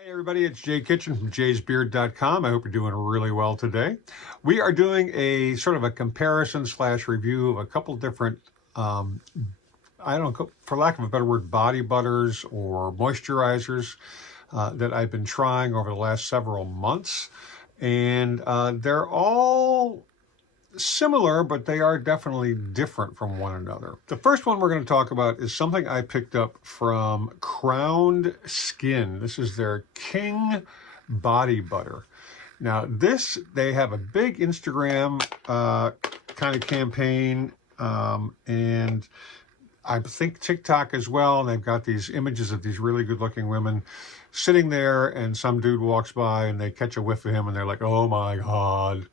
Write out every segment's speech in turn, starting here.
Hey everybody, it's Jay Kitchen from jaysbeard.com. I hope you're doing really well today. We are doing a sort of a comparison slash review of a couple different, I don't know, for lack of a better word, body butters or moisturizers that I've been trying over the last several months. And they're all similar, but they are definitely different from one another. The first one we're going to talk about is something I picked up from Crowned Skin. This is their King Body Butter. Now this, they have a big Instagram kind of campaign, and I think TikTok as well, and they've got these images of these really good looking women sitting there, and some dude walks by and they catch a whiff of him and they're like, oh my God,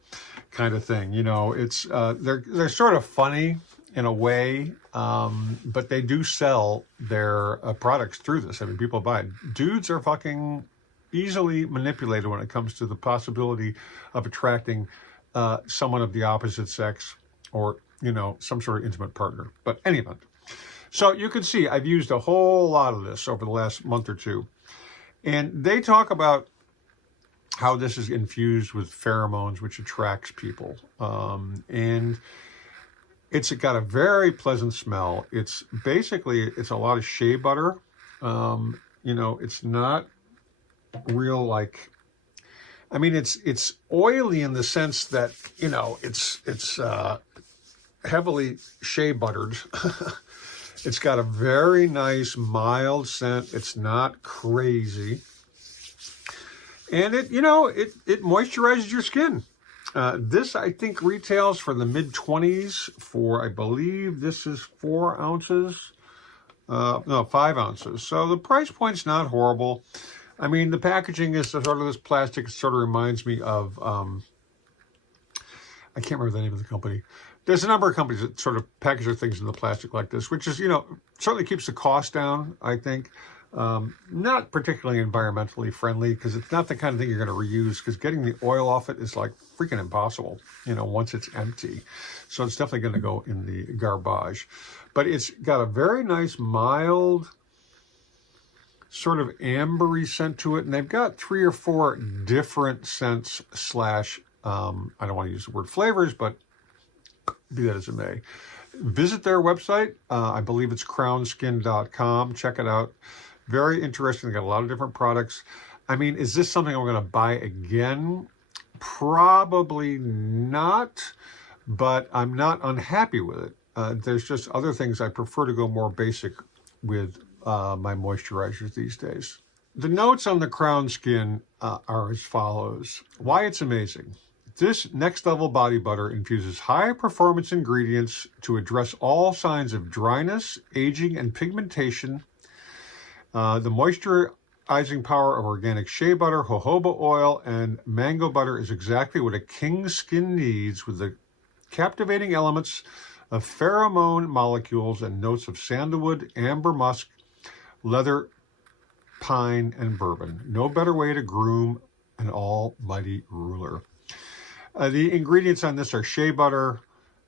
kind of thing. You know, it's they're sort of funny in a way, but they do sell their products through this. I mean, people buy it. Dudes are fucking easily manipulated when it comes to the possibility of attracting someone of the opposite sex, or, you know, some sort of intimate partner. But any event. So you can see I've used a whole lot of this over the last month or two. And they talk about how this is infused with pheromones, which attracts people. And it's got a very pleasant smell. It's basically, it's a lot of shea butter. You know, it's not real like, I mean, it's oily in the sense that, you know, it's heavily shea buttered. It's got a very nice mild scent. It's not crazy. And it, you know, it moisturizes your skin. This, I think, retails for the mid-20s for, I believe this is 4 ounces. No, 5 ounces. So the price point's not horrible. I mean, the packaging is sort of this plastic. It sort of reminds me of, I can't remember the name of the company. There's a number of companies that sort of package their things in the plastic like this, which is, you know, certainly keeps the cost down, I think. Not particularly environmentally friendly, because it's not the kind of thing you're going to reuse, because getting the oil off it is like freaking impossible, you know, once it's empty. So it's definitely going to go in the garbage. But it's got a very nice, mild, sort of ambery scent to it. And they've got 3 or 4 different scents slash, I don't want to use the word flavors, but be that as it may. Visit their website. I believe it's crownskin.com. Check it out. Very interesting. They got a lot of different products. I mean, is this something I'm going to buy again? Probably not, but I'm not unhappy with it. There's just other things I prefer to go more basic with my moisturizers these days. The notes on the Crown Skin are as follows. Why it's amazing. This next level body butter infuses high performance ingredients to address all signs of dryness, aging, and pigmentation. The moisturizing power of organic shea butter, jojoba oil, and mango butter is exactly what a king's skin needs, with the captivating elements of pheromone molecules and notes of sandalwood, amber musk, leather, pine, and bourbon. No better way to groom an almighty ruler. The ingredients on this are shea butter,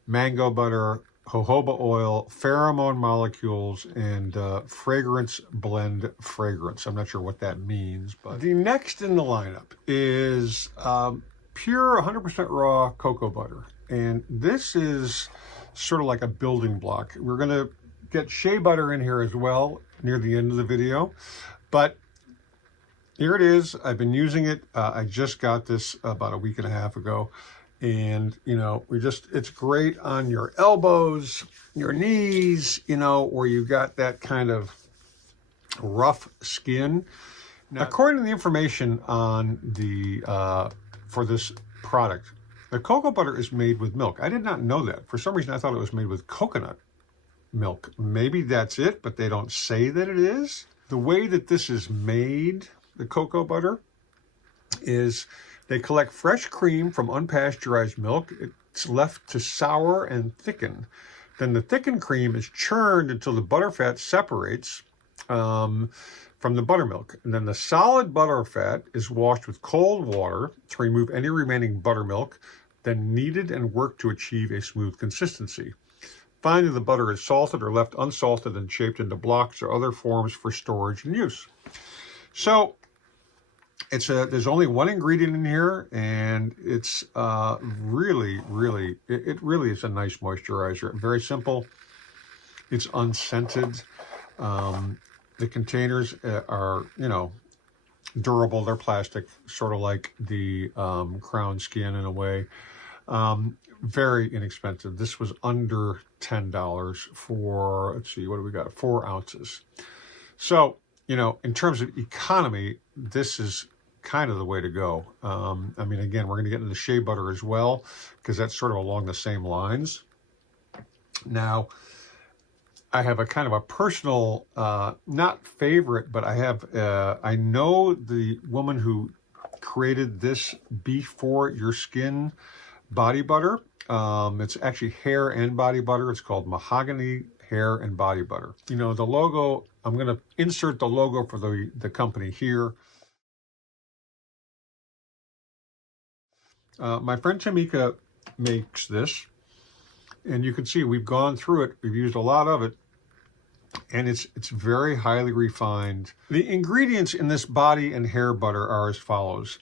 mango butter, jojoba oil, pheromone molecules, and fragrance blend fragrance. I'm not sure what that means, but the next in the lineup is pure 100% raw cocoa butter. And this is sort of like a building block. We're going to get shea butter in here as well near the end of the video, but here it is. I've been using it. I just got this about a week and a half ago. And, you know, it's great on your elbows, your knees, you know, where you've got that kind of rough skin. Now, according to the information on the, for this product, the cocoa butter is made with milk. I did not know that. For some reason, I thought it was made with coconut milk. Maybe that's it, but they don't say that it is. The way that this is made, the cocoa butter, is they collect fresh cream from unpasteurized milk. It's left to sour and thicken. Then the thickened cream is churned until the butterfat separates from the buttermilk. And then the solid butterfat is washed with cold water to remove any remaining buttermilk, then kneaded and worked to achieve a smooth consistency. Finally, the butter is salted or left unsalted and shaped into blocks or other forms for storage and use. So There's only one ingredient in here, and it's really, it really is a nice moisturizer. Very simple. It's unscented. The containers are, durable. They're plastic, sort of like the Crown Skin in a way. Very inexpensive. This was under $10 for, let's see, what do we got? 4 ounces. So, in terms of economy, this is kind of the way to go. I mean, again, we're going to get into the shea butter as well, because that's sort of along the same lines. Now, I have a kind of a personal, not favorite, but I know the woman who created this Before Your Skin body butter. It's actually hair and body butter. It's called Mahogany Hair and Body Butter. The logo, I'm going to insert the logo for the company here. My friend Tamika makes this, and you can see we've gone through it. We've used a lot of it, and it's very highly refined. The ingredients in this body and hair butter are as follows: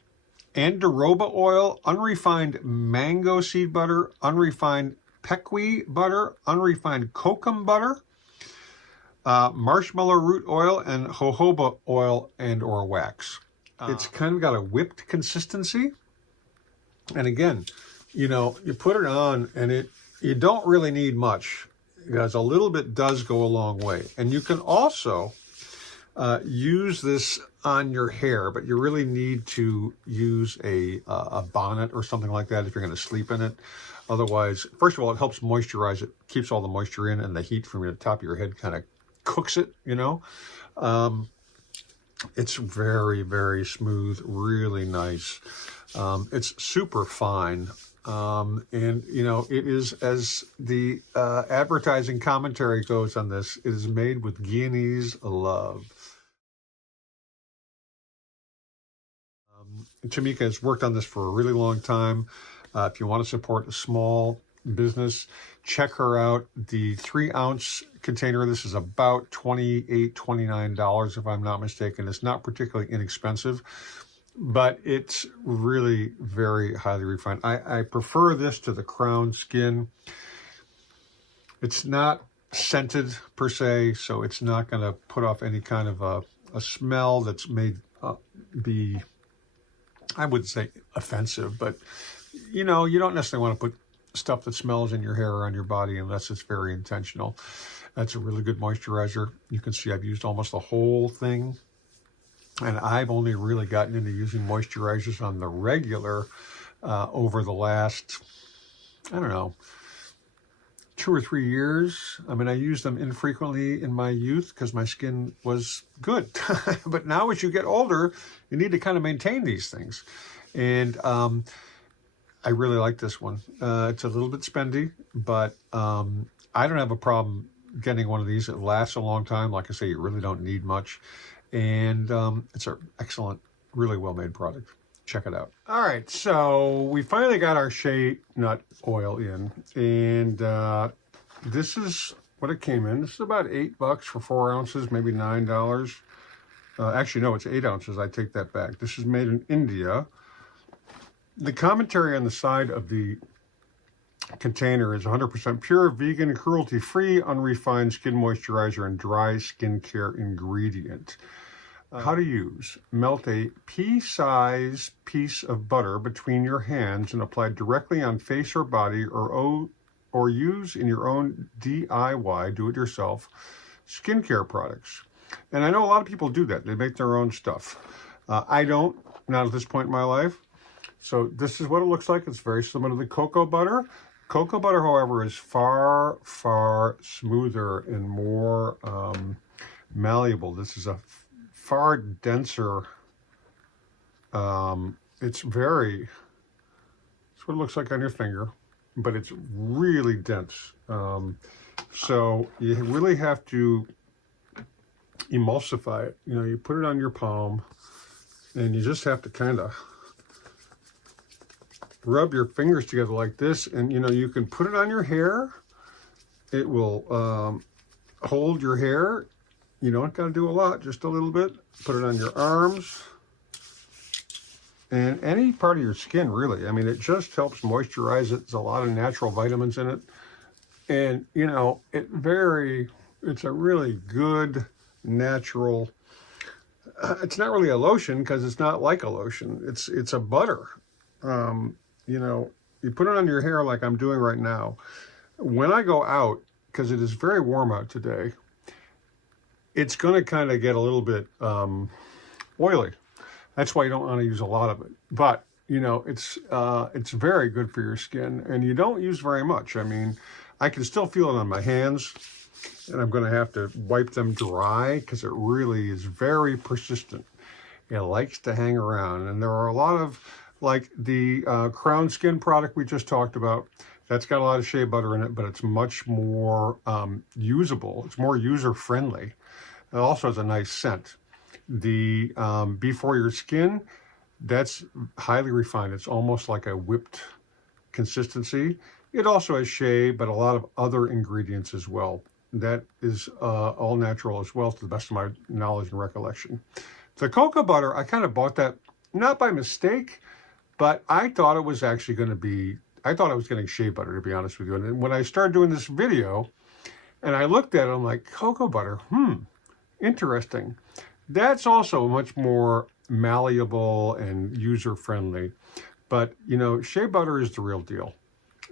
Andiroba oil, unrefined mango seed butter, unrefined pequi butter, unrefined kokum butter, marshmallow root oil, and jojoba oil and or wax. It's kind of got a whipped consistency. And again, you put it on, and you don't really need much, because a little bit does go a long way. And you can also use this on your hair, but you really need to use a bonnet or something like that if you're going to sleep in it. Otherwise, first of all, it helps moisturize it, keeps all the moisture in, and the heat from the top of your head kind of cooks it, It's very, very smooth, really nice. It's super fine. And, it is, as the advertising commentary goes on this, it is made with Guyanese love. Tamika has worked on this for a really long time. If you want to support a small business, check her out. The 3-ounce container, this is about $28, $29, if I'm not mistaken. It's not particularly inexpensive, but it's really very highly refined. I prefer this to the Crown Skin. It's not scented per se, so it's not going to put off any kind of a smell that's made be, I wouldn't say offensive, but you don't necessarily want to put stuff that smells in your hair or on your body unless it's very intentional. That's a really good moisturizer. You can see I've used almost the whole thing. And I've only really gotten into using moisturizers on the regular over the last, I don't know, 2 or 3 years. I mean, I used them infrequently in my youth because my skin was good. But now as you get older, you need to kind of maintain these things. And I really like this one. It's a little bit spendy, but I don't have a problem getting one of these. It lasts a long time. Like I say, you really don't need much. And it's an excellent, really well-made product. Check it out. All right, so we finally got our shea nut oil in, and this is what it came in. This is about $8 for 4 ounces, maybe $9. Actually, no, it's 8 ounces. I take that back. This is made in India. The commentary on the side of the container is 100% pure, vegan, cruelty-free, unrefined skin moisturizer and dry skincare ingredient. How to use: melt a pea-sized piece of butter between your hands and apply directly on face or body, or use in your own DIY, do-it-yourself, skincare products. And I know a lot of people do that. They make their own stuff. I don't, not at this point in my life. So this is what it looks like. It's very similar to the cocoa butter. Cocoa butter, however, is far, far smoother and more malleable. This is a far denser, it's what it looks like on your finger, but it's really dense. So you really have to emulsify it. You put it on your palm, and you just have to kind of rub your fingers together like this, and you can put it on your hair. It will hold your hair. You don't got to do a lot, just a little bit. Put it on your arms. and any part of your skin, really. I mean, it just helps moisturize it. There's a lot of natural vitamins in it. And, you know, it's a really good, natural, it's not really a lotion because it's not like a lotion. It's a butter. You know, you put it on your hair like I'm doing right now. When I go out, because it is very warm out today, it's going to kind of get a little bit oily. That's why you don't want to use a lot of it. But, you know, it's very good for your skin, and you don't use very much. I mean, I can still feel it on my hands, and I'm going to have to wipe them dry because it really is very persistent. It likes to hang around, and there are a lot of, like the Crown Skin product we just talked about. That's got a lot of shea butter in it, but it's much more usable. It's more user-friendly. It also has a nice scent. The Before Your Skin, that's highly refined. It's almost like a whipped consistency. It also has shea, but a lot of other ingredients as well. That is all natural as well, to the best of my knowledge and recollection. The cocoa butter, I kind of bought that, not by mistake, but I thought it was actually going to be, I thought I was getting shea butter, to be honest with you. And when I started doing this video, and I looked at it, I'm like, cocoa butter, interesting. That's also much more malleable and user-friendly. But, you know, shea butter is the real deal.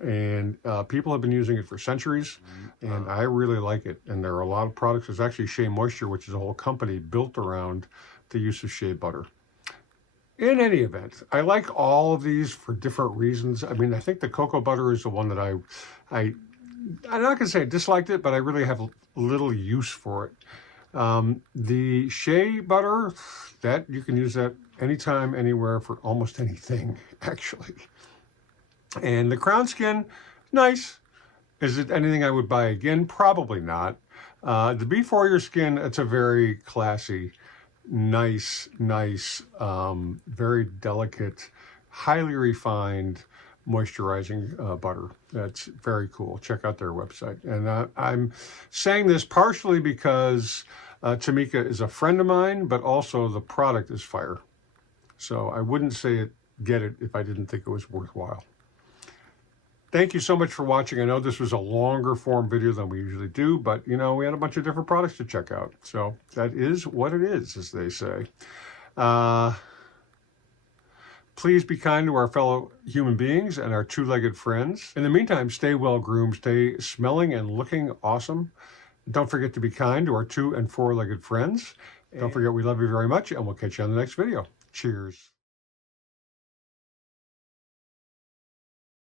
And people have been using it for centuries, and I really like it. And there are a lot of products. There's actually Shea Moisture, which is a whole company built around the use of shea butter. In any event, I like all of these for different reasons. I mean, I think the cocoa butter is the one that I'm not going to say I disliked it, but I really have little use for it. The shea butter, that you can use that anytime, anywhere, for almost anything, actually. And the Crown Skin, nice. Is it anything I would buy again? Probably not. The Before Your Skin, it's a very classy, nice, very delicate, highly refined moisturizing butter. That's very cool. Check out their website. And I'm saying this partially because Tamika is a friend of mine, but also the product is fire. So I wouldn't say get it if I didn't think it was worthwhile. Thank you so much for watching. I know this was a longer form video than we usually do, but, you know, we had a bunch of different products to check out. So that is what it is, as they say. Please be kind to our fellow human beings and our two-legged friends. In the meantime, stay well groomed, stay smelling and looking awesome. Don't forget to be kind to our two- and four-legged friends. Don't forget we love you very much, and we'll catch you on the next video. Cheers.